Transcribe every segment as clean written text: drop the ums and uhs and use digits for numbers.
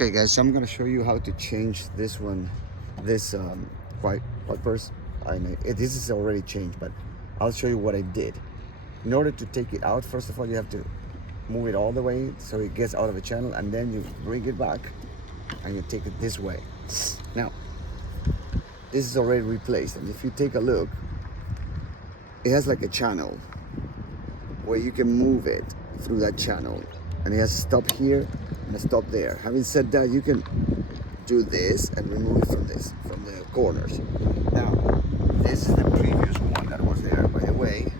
Okay guys, so I'm gonna show you how to change this one, this white purse. This is already changed, but I'll show you what I did. In order to take it out, first of all, you have to move it all the way so it gets out of the channel, and then you bring it back and you take it this way. Now, this is already replaced, and if you take a look, it has like a channel where you can move it through that channel, and it has a stop here and a stop there. Having said that, you can do this and remove it from the corners. Now, this is the previous one that was there. By the way,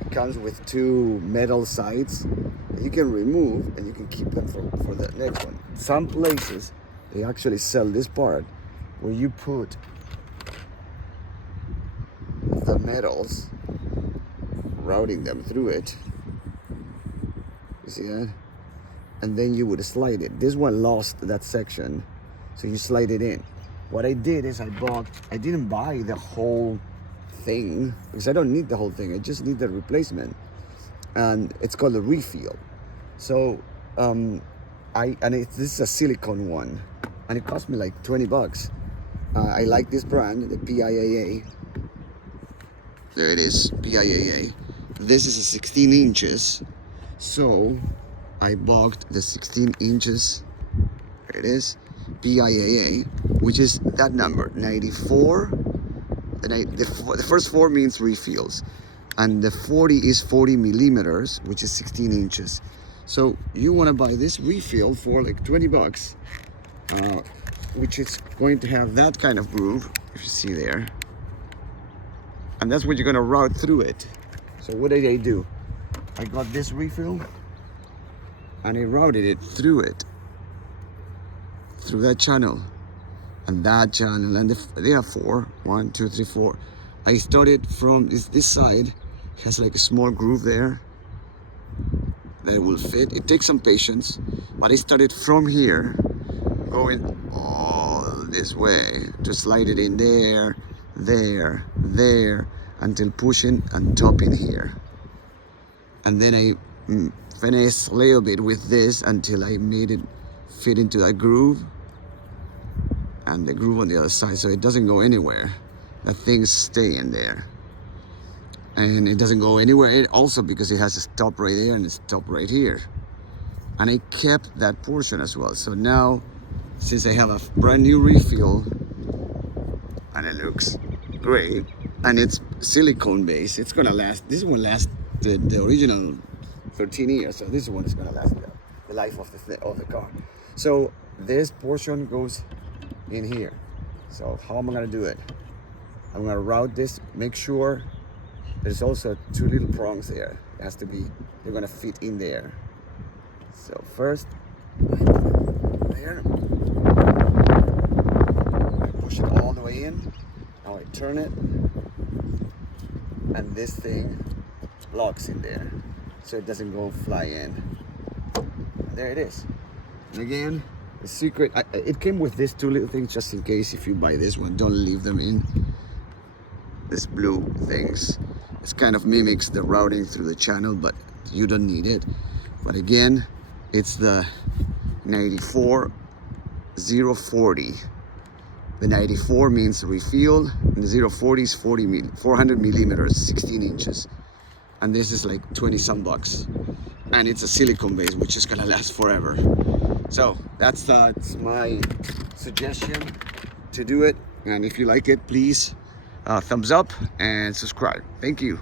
it comes with two metal sides that you can remove, and you can keep them for the next one. Some places, they actually sell this part where you put the metals, routing them through it. You see that? And then you would slide it. This one lost that section, so you slide it in. What I did is I didn't buy the whole thing because I don't need the whole thing. I just need the replacement, and it's called a refill. So this is a silicone one, and it cost me like 20 bucks. I like this brand, the PIAA. There it is, PIAA. This is a 16 inches. So I bought the 16 inches. There it is, PIAA, which is that number, 94. The first 4 means refills, and the 40 is 40 millimeters, which is 16 inches. So you want to buy this refill for like 20 bucks, which is going to have that kind of groove, if you see there. And that's what you're going to route through it. So what did I do? I got this refill, and I routed it through that channel, and that channel, and they have 4. 1, 2, 3, 4. I started from this side. It has like a small groove there that it will fit. It takes some patience, but I started from here, going all this way to slide it in there, until pushing and topping here. And then I finessed a little bit with this until I made it fit into that groove, and the groove on the other side, so it doesn't go anywhere. That things stay in there, and it doesn't go anywhere also because it has a stop right there and a stop right here. And I kept that portion as well. So now, since I have a brand new refill, and it looks great, and it's silicone based, it's gonna last. This one lasts the original 13 years, so this one is gonna last the life of the car. So this portion goes in here. So how am I gonna do it? I'm gonna route this, make sure there's also 2 little prongs there. It has to be, they're gonna fit in there. So first, there, I push it all the way in. Now I turn it, and this thing locks in there, so it doesn't go fly in. There it is. And again, the secret, it came with these 2 little things, just in case if you buy this one, don't leave them in. This blue things, it kind of mimics the routing through the channel, but you don't need it. But again, it's the 94-040. The 94 means refill, and the 040 is 400 millimeters, 16 inches. And this is like 20 some bucks. And it's a silicone base, which is gonna last forever. So that's my suggestion to do it. And if you like it, please thumbs up and subscribe. Thank you.